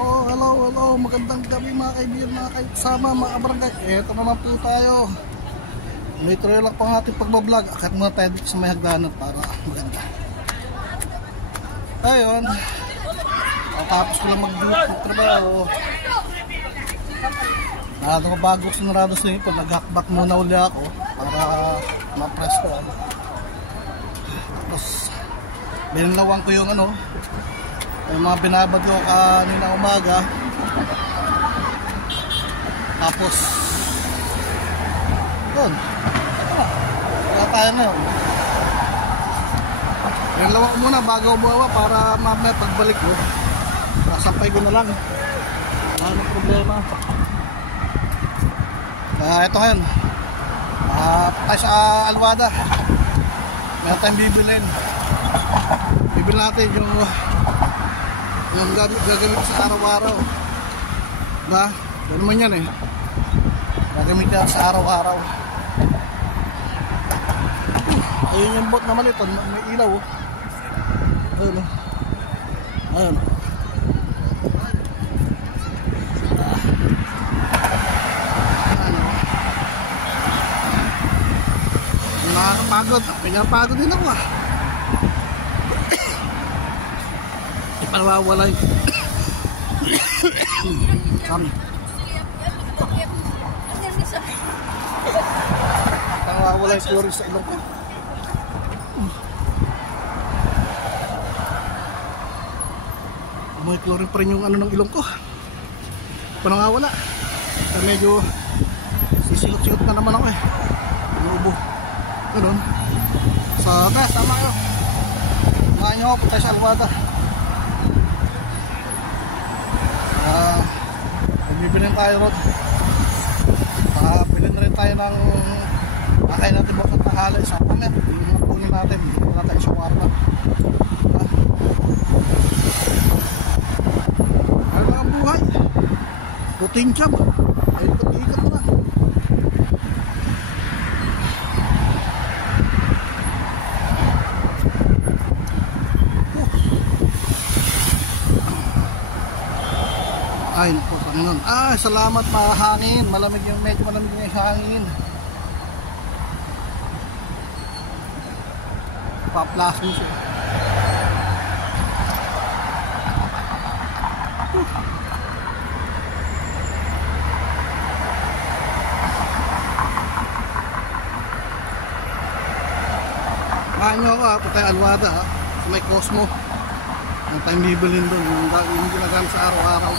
Oh, hello, magandang gabi mga kaibigan, mga kasama, mga kabarangay. Eto naman po tayo. May trail lang pang ating pagbablog. Akit muna tayo dito sa may hagdanan para maganda. Ayun, tapos ko lang magtrabaho. Bago sinarado sa inyo, naghakbak muna uli ako para ma-press ko. Tapos binalawan ko yung yung mga binabad ko kanina umaga. Tapos doon wala tayo ngayon. Binalawan ko muna bago bumawa para mamaya pagbalik ko sasampay ko na lang. Ano problema. Ito ngayon tayo sa Alwada. Meron tayong bibilin natin yung gagamit sa araw-araw na yan naman yan gagamit yan sa araw-araw. Ayun yung boat na maliit, may ilaw ayun ayun. Pinapagod din ako Nawawala yung sorry. Nawawala yung flores sa ilong ko. May chlorine pa rin yung ng ilong ko. Panangawala. Medyo sisilot-silot na naman ako Inuubo. Ganun. So, sama kayo. Samahan nyo ako, punta sa Alwada. Bibilin tayo ron. Bilhin na rin tayo ng akayin natin bukas ng tanghali sa pamet. Punin natin. Wala tayo sa warma. Ano lang ang buhay? Routine job. Ay ikot-ikot na. Ay, naku, Panginoon. Salamat mga hangin. Malamig yung, medyo malamig yung hangin. Pa-plus mo siya. Mahan nyo ako punta yung Alwada sa may Cosmo. Ang tayong bibilin doon. Yung ginagamit sa araw-araw.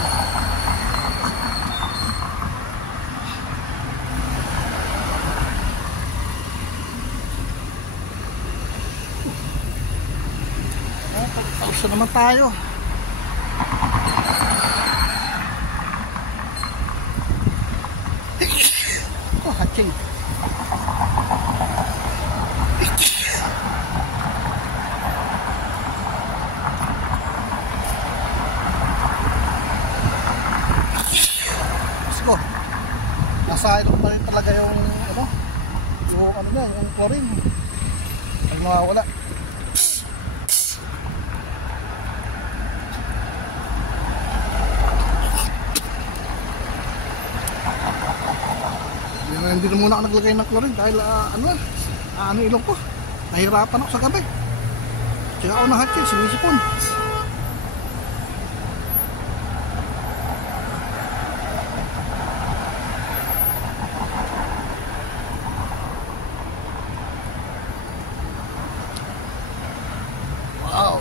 Pausa naman tayo. Hatching. Let's go. Nasa ilong na rin talaga yung yung chlorine. Pag nawawala. Hindi na muna ako naglagay ng chlorine dahil ilong ko. Nahirapan ako sa gabi. Kaya ako nahatching, sinisipon. Wow.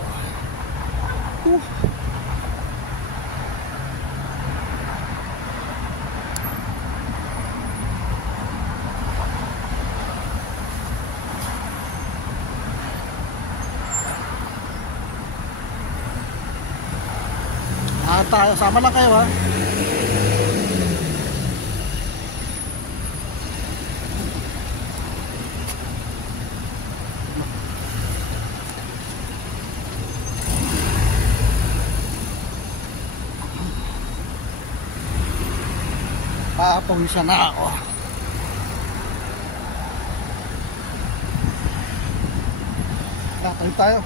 Tayo, sama lang kayo Papawisan na ako. Tayo tayo.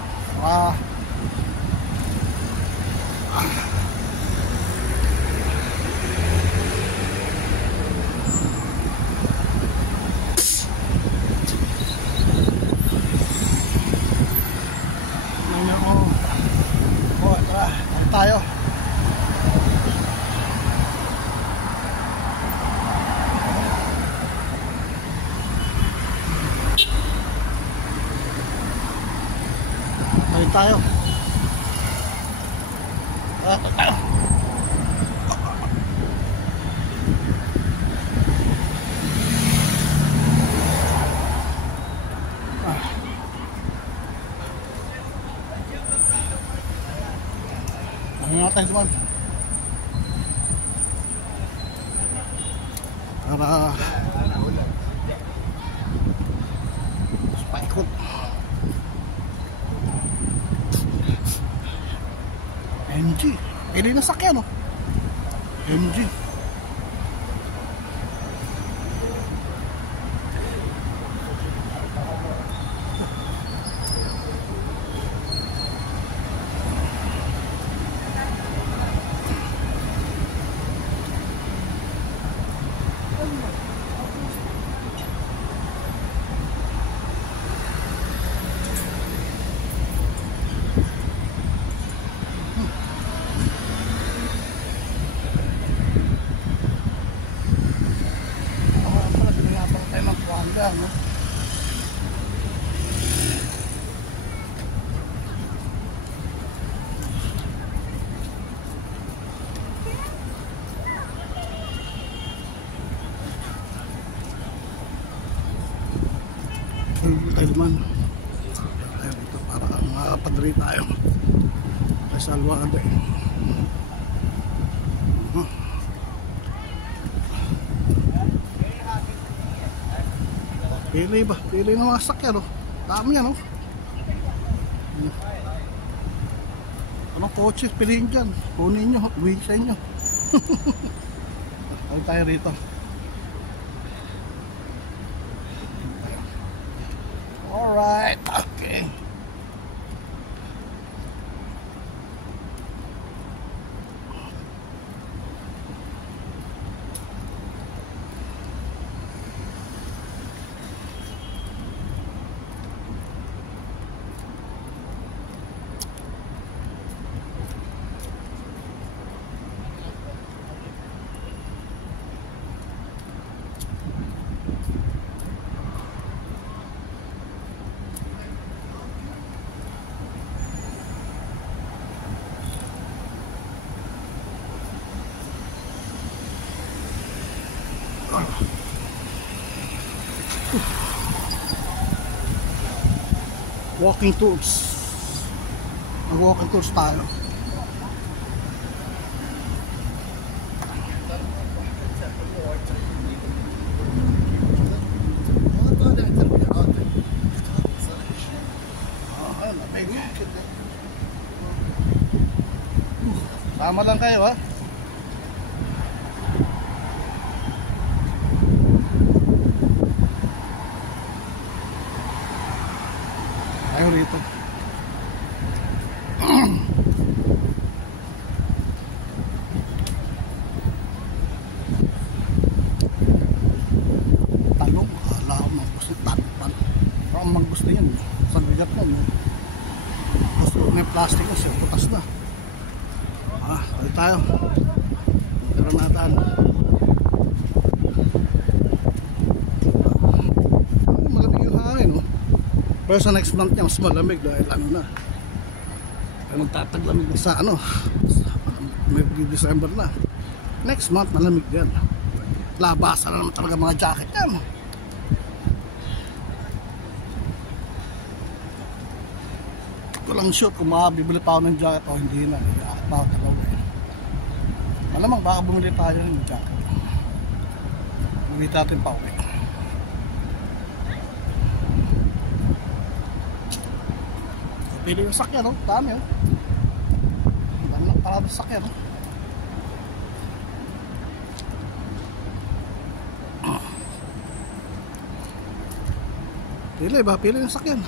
tayo. Tayo tayo. Tayo. Ano tayo naman? Para paikot. MG. Hindi na sakyan, oh. MG. No? Tayo naman tayo dito para makapadali tayo sa Alwada eh. Pili ba? Pili ng mga sakyan, oh. Dami yan, oh. Anong kotse? Piliin dyan. Kunin nyo. Uwi sa inyo. Tayo tayo rito. Alright. Okay. Walking tours. Mag-walking tours tayo. Sama lang kayo, ha? Tayo rito. Talong, ala ko maggusto tan. Parang maggusto yan. Saan bigat mo, no? Gusto may plastic ko siya, putas na. Tayo. Tara natin. Malamig yung hangin, no? Pero sa next month niya, mas malamig dahil ano na. Kaya magtataglamig na sa ano. May December na. Next month, malamig yan. Labasan na naman talaga mga jacket yan. Ko lang sure kung makabibili pa ako ng jacket o hindi na. Jacket pa ako talaga. Malamang baka bumili tayo ng jacket. Bumili natin pa uwi. Pili yung sakyan, no? Dami, no? Dami lang parang sakyan, no? Pili ba? Pili yung sakyan.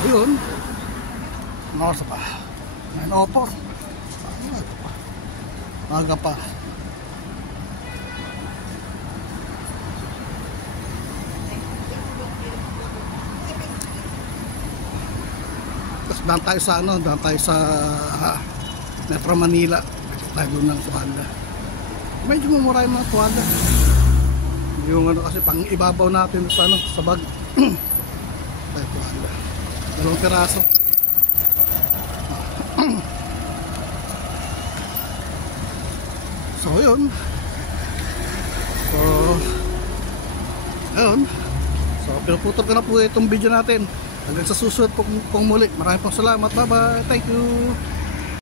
Ayun. Nasa pa. Ngayon opo. Aga pa. Tapos daan tayo sa ano, daan tayo sa Metro Manila. Tayo doon ng tuwala. Medyo mumura yung mga tuwala. Yung ano kasi pang ibabaw natin sa ano, sa bag. Tayo tuwala. 2 piraso. So yun. So ayun. So pinuputol ko na po itong video natin. Hanggang sa susunod pong muli. Maraming pong salamat. Bye bye. Thank you.